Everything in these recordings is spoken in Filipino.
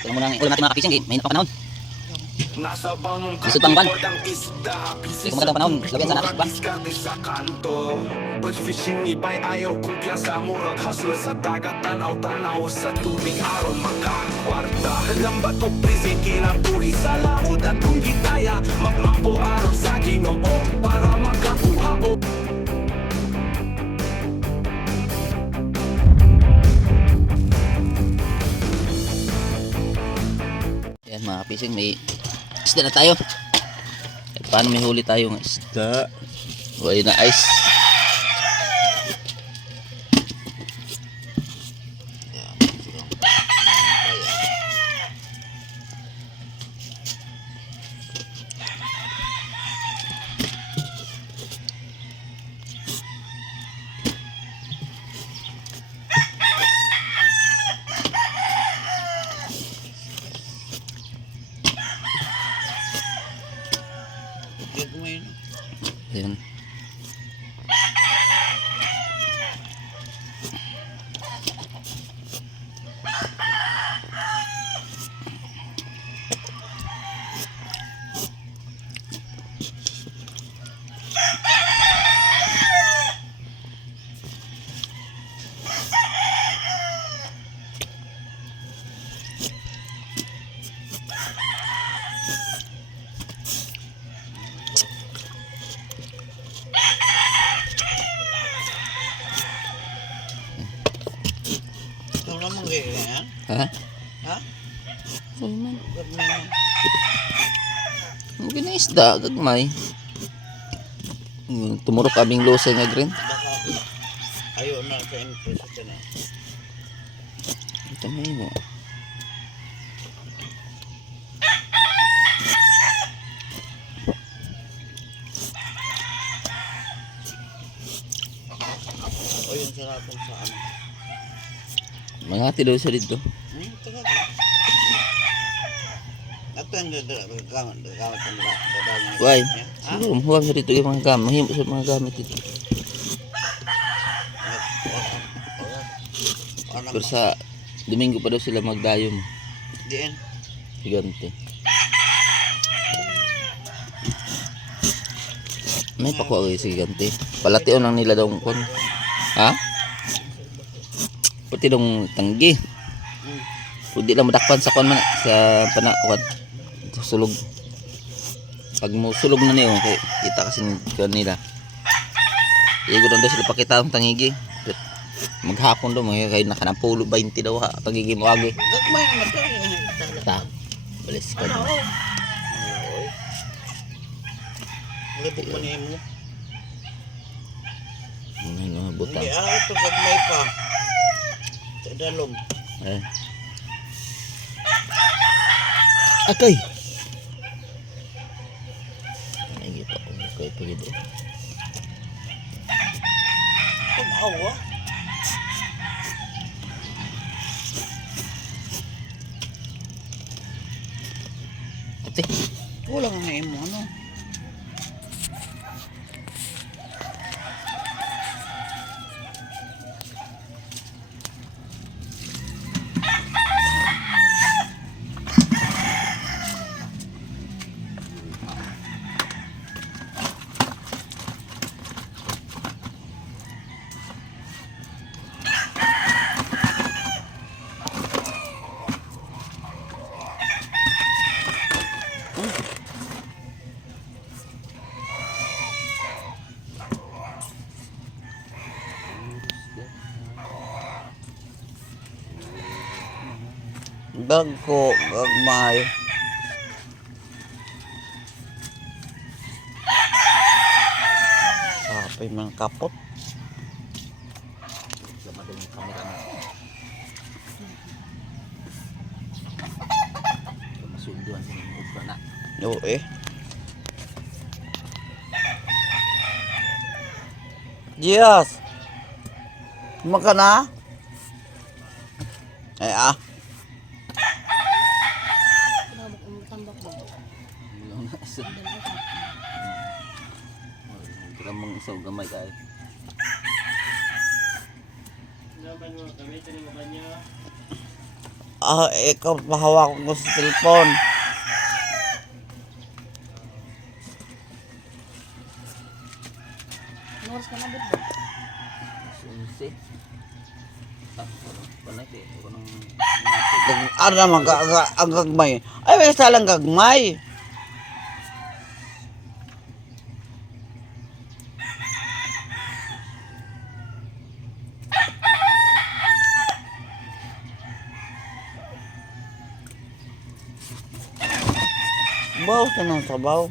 Ito lang muna ang ulam natin mga kapising. May panahon. Isod pang ban. Hindi ko magandang panahon. Lagyan sana ba? But fishing iba'y ayaw kumpiyansa. Murag hustle sa dagat, tanaw-tanaw sa tubig, araw makakwarta. Lambat o prison, kinabuhi sa laod at kung gitaya, magmapo araw sa Ginoo para makakuha o Yan mga kapising, may isda na tayo. Eh, paano may huli tayo ng isda? Wala na ice. Ayan. Ha? Ha? Ay man. Gagmay man. Ang ginaisda, gagmay. Tumurok abing lusay nga green. Baka ayaw na sa impresa ka na. Ito may mo. O yun sa rapon sa ano. Mangati daw siya dito. Tagal ka. Ato yung gagamit ang dadaan. Why? Ha? Siguro, huwag siya dito yung mga gamit. Mahimo siya mga gamit dito. Pero sa Domingo pa daw sila magdayo mo. Diyan. Gigante. May pakuha kayo sa gigante. Palation lang nila daw kon. Ha? Pati dong tanggi. Pwede lang madakpan sa kon man sa panakuan. Sulog. Pag mo sulog na niyo kay kita kasi kanila. Igo daw sila pakita ang tangigi. Maghapon daw mga kay naka 10 20 daw ha tangigi mo agi. Gagmay naman to. Ta. Balis ka. Libog mo niya mo. Ano butang. Hindi ito gagmay pa. Sa dalom. Eh. Akay. Ay gitu ko kay pagid. Kumawa. Ate. Kulang na imo ano. Dagko gagmay. Sapay man kapot. Gamadong kamera na. Masunduan sa mga na. Oo eh. Yes. Maka na? Eh ah. Kita mong isaw gamay kay. ikaw pahawak ko sa cellphone. Nuwas ka na ba? Sunsi. Panay ko nang Ano naman ang gagmay. Ay, may salang gagmay. Baw, tanong sabaw.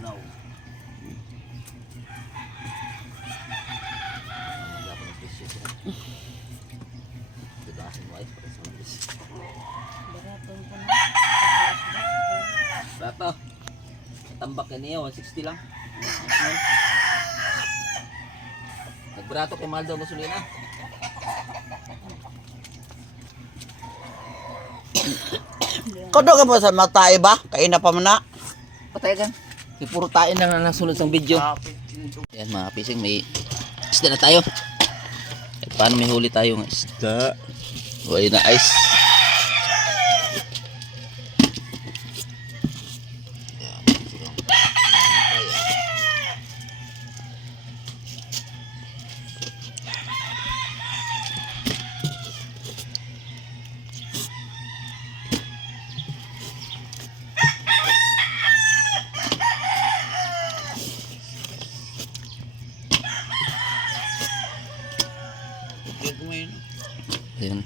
bignaw. Dapat ng presyo sila. Tugasin mo ay para sa mga presyo. Baraton ko na. Bato. Tambak yan niya, 160 lang. Nagbarato kay mahal daw gasolina. Kado ka ba sa matay ba? Kain na pa man na. Patay ka. Puro tain lang na nasunod sa video. Yan mga pising, may isda na tayo. At paano may huli tayo ng isda? Wala na ice. Gagmay na. Ayun.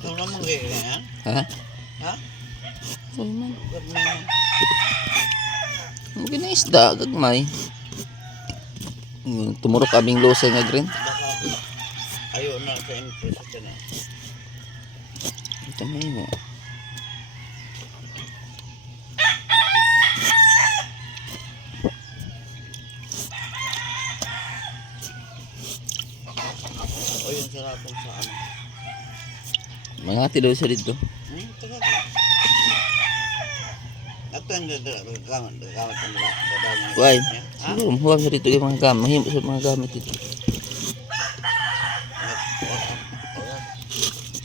Ito naman ganyan. Ha? Ha? Ayun. Gagmay na. Mungkin na isda, gagmay. Tumurok kaming losay nga green. Baka ayaw na sa impresa ka na. Ito may mo. O yung sarapong sa ano. Mga tilaw sa dito. Tagal ka. Ito yung gagamit ang dadaan. Why? Ha? Siguro, huwag sa dito yung mga gamit. Mahimo sa mga gamit dito.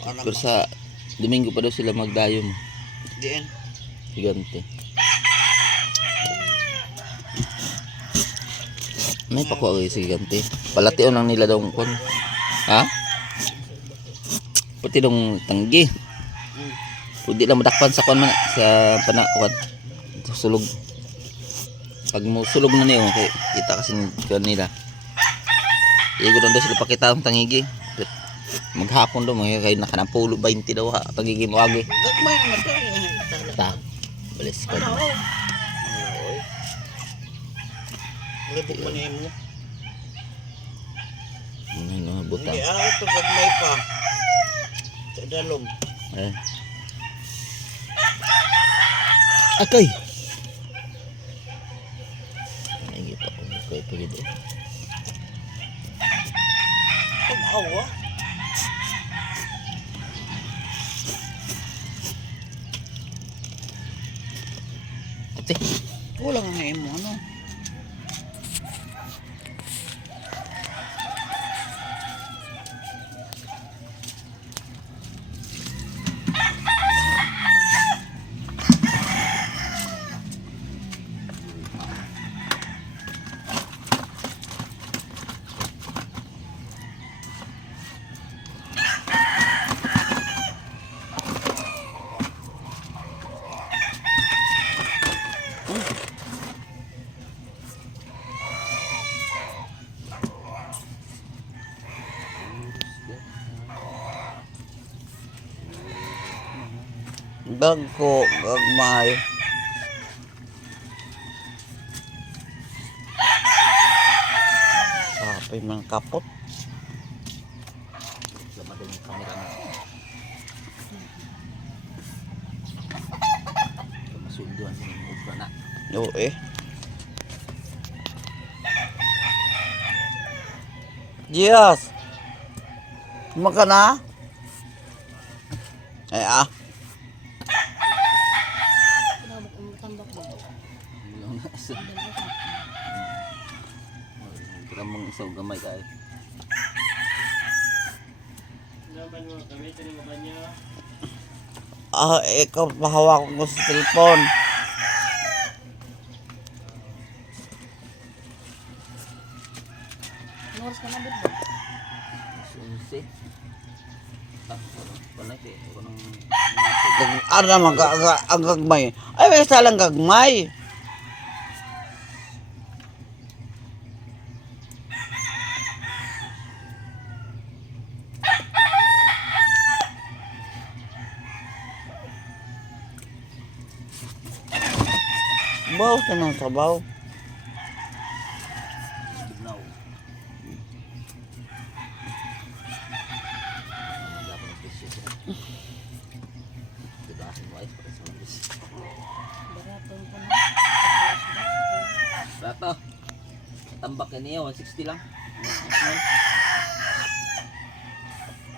Pero sa Domingo pa daw sila magdayon. Diyan. Gigante. May pakuha kayo sa gigante. Palation lang nila daw kon. Ha? Pati dong tanggi. Pwede lang madakpan sa kon man sa panakuan. Sulog. Pag mo sulog na niyo, kay kita kasi kanila. Igo daw sila pakita ang tangigi. Maghapon daw mga kay nakanapulo 20 daw ha tangigi mo agi. Gagmay naman ito. Ta. Balis ko. Libog mo niya mo. Ano buta. Hindi, ito gagmay pa. Sa dalom. Eh. Akay. Ay pa ko kay pagid. Tumawa. Ate. Wala nga ngayon mo, ano? Dagko, gagmay. May mga kapot. Lamad yung camera na. Masunduan yung ubra na. Oo eh. Yes. Maka na? Eh ah. Kinabot ang tambak ba? Ulang na isa. Kira mong isaw gamay tayo. Ah, ikaw pahawak ko sa cellphone. Noras ka nabot ba? Sunsi. Ah, panay kaya. Ako nang Ano naman ang gagmay. Ay, may salang gagmay. Baw, tanong sabaw. bignaw. Wala ko ng presyo sila. Tudasin mo ay para sa mga Baraton ko na. Rato. Tambak yan niya, 160 lang.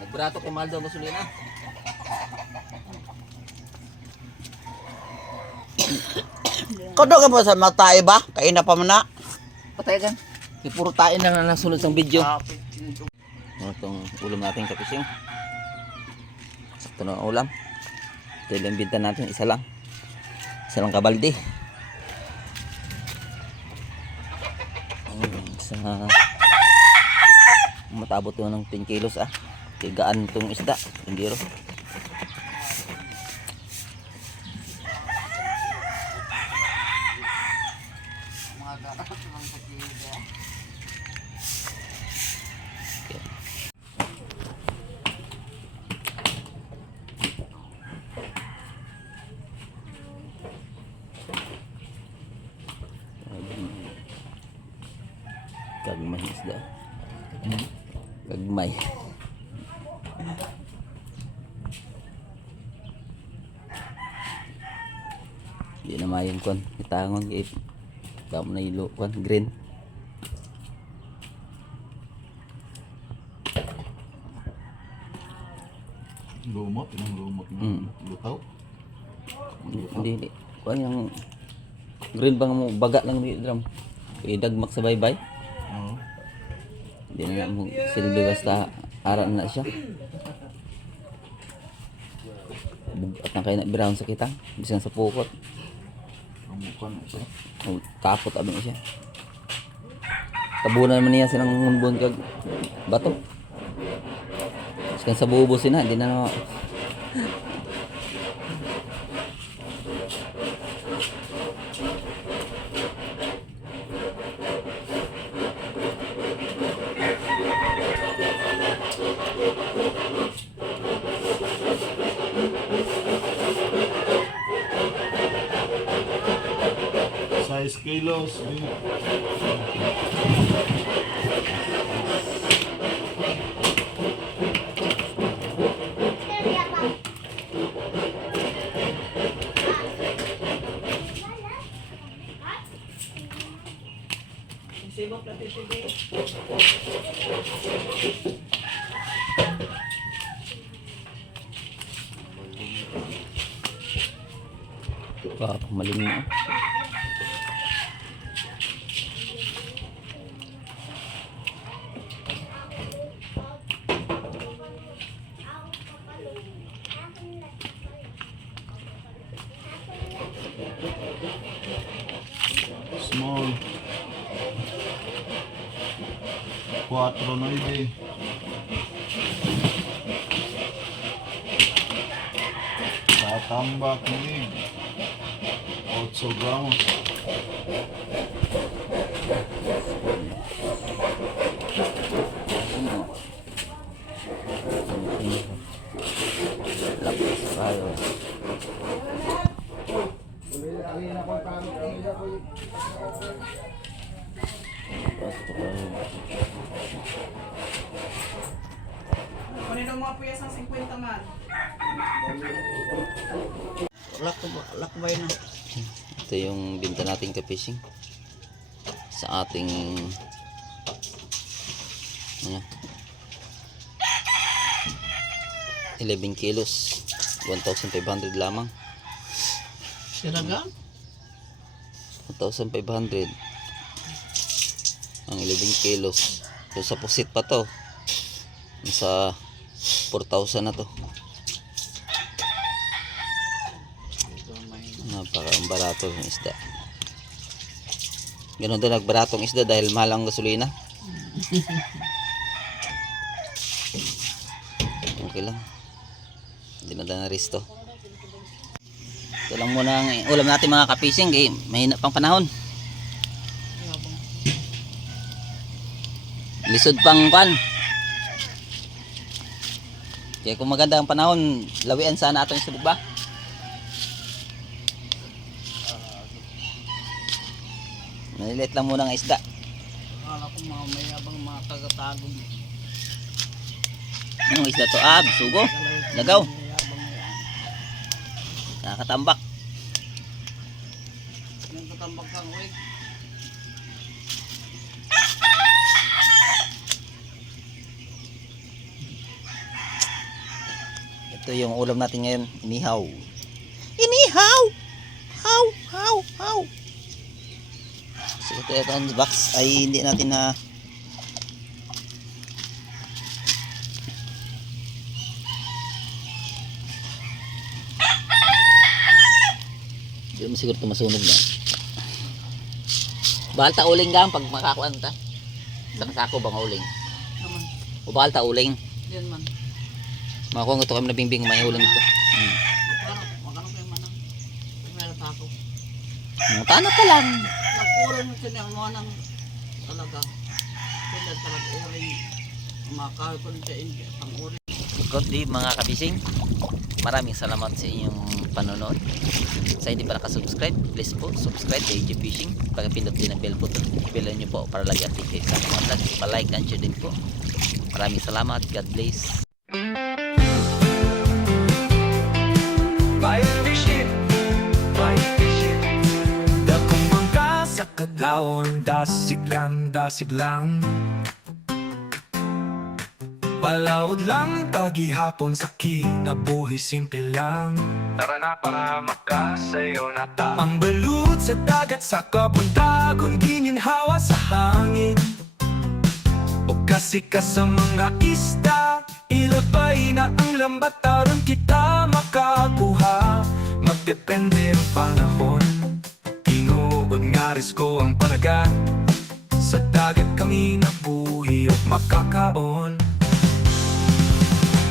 Nagbrato kay mahal daw gasolina. Kodo ka po sa matay ba? Kaina pa man na. Patay kan. Kaya puro tain lang na nasunod sa video. Itong ulam natin kapising. Sakto na ang ulam. Ito yung binta natin, isa lang. Isa lang kabalde. Sa matabot to ng 10 kilos ah. Tigaan itong isda. Hindi ro. Gagmay isda. Gagmay. Di na mayon kon itangon gid. Damo na ilo kon green. Lumot, yung lumot na lutaw. Hindi. Kuan yang green bang mo baga lang di drum. Idagmak sa baybay. Oo. Hindi na mo silbi basta aran na siya. Bugat na kayo na brown sa kitang. Bisan sa pukot. Ang mukha na siya. Kapot abin siya. Tabunan man niya silang ngunbon kag bato. Kan sa bubo sina, hindi na Size kilos. maling na. Small. 4.9. Tatambak ni 8 gramos. Lapas tayo. Lapas tayo. ng mga puyas ng 50 man. Lakbay na. Ito yung binta nating ka-fishing sa ating ano, 11 kilos 1,500 lamang. Siragang? 1,500 ang 11 kilos. So sa pusit pa to, nasa 4,000 na to. Napaka-barato ng isda. Ganun din nagbaratong isda dahil mahal ang gasolina. Okay lang. Dinadala na risto. Ito lang muna ang ulam natin mga ka-fishing. Mahina pang panahon. Lisod pang kan. Kaya kung maganda ang panahon, lawian sana atong subok ba? Nalilit lang muna ng isda. Akala ko mayabang mga tagatagong. Yung isda to, sugo, lagaw, Mayabang na yan. nakakatambak. Yung katambag kang ulit. Ito yung ulam natin ngayon, inihaw. Inihaw! Haw, haw, haw. So ito ang box ay hindi natin na hindi mo siguro ito masunog na. Bahal ta uling gang pag makakuan ta. Sa sako bang uling? Naman. O bahal ta uling. Yan man. Makakuha ito kami na bingbing may uling ito. Magkano kayo manang. Meron pa ako. Mga tana pa lang. Nagpurin mo siya ng mga nang talaga. Sila talaga uring. Makahoy ko siya ang uring. Good day mga kabising. Maraming salamat sa inyong panonood. Sa hindi pa nakasubscribe, please po subscribe kay AJ Fishing. Pagpindot din ang bell button, i-bell nyo po para lagi update kayo sa aking mga vlog. Pa-like and share din po. Maraming salamat. God bless. Fire fishing, fire fishing. Dakong mangga sa kadlaon, dasig lang. Palawod lang, tagihapon sa kinabuhi, simple lang. Tara na para makasayo na ta. Ang balut sa dagat sa kapuntagon, gininhawa sa hangin. O kasi ka sa mga isda, ilabay na ang lambat, aron kita makakuha. Magdepende ang panahon, tinuod nga risko ang panagat. Sa dagat kami nabuhi at makakaon.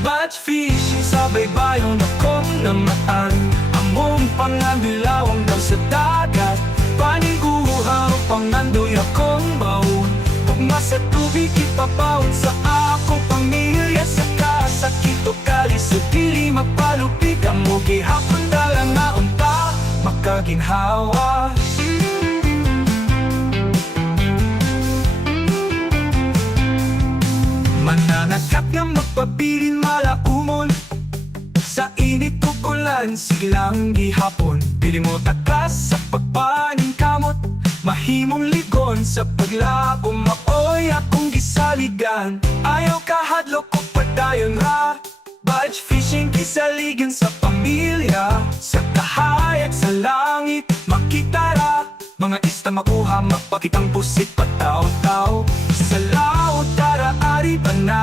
Batch fishing sa baybayon akong namaan. Among panganbilawang daw sa dagat, paniguha o pangandoy akong baon. Ugma sa tubig ipapaon sa akong pamilya. Sa kasakit o kalis o dili mapalupig, ang mo gihapon dala nga unta makaginhawa. Mananakap nga magpabilin malaumon. Sa init kukulan silang gihapon. Pili mo takas sa pagpaning kamot. Mahimong ligon sa paglabo. Maoy akong gisaligan. Ayaw kahadlok o padayon ha. Batch fishing kisaligan sa pamilya. Sa kahayag sa langit makitara. Mga ista makuha mapakitang pusit pataw-taw. Sa laot tara ari ba na.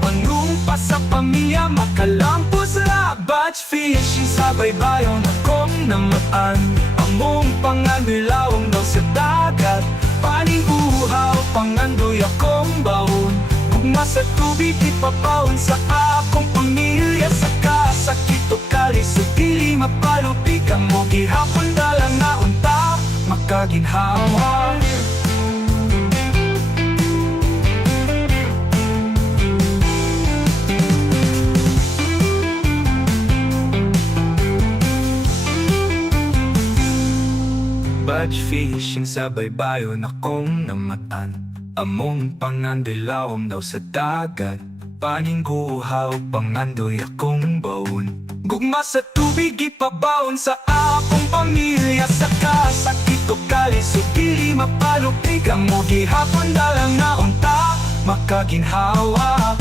Panumpa sa pamilya makalampos la. Batch fishing sa baybayon akong namaan. Among panganilawang daw sa dagat. Paniuhaw pangandoy akong baon. Ugma sa tubig ipapaon sa akong pamilya. Sa kasakit o kalis o dili mapalupig, ang mo gihapon dala nga unta makaginhawa. Batch fishing sa baybayon akong namatan. Among pangandilawom daw sa dagat. Paning guhaw, pangandoy akong baon. Gugma sa tubig, ipabaon sa akong pamilya. Sa kasakit o kalis o dili mapalupig. Ang mo gihapon dalang na unta, makaginhawa.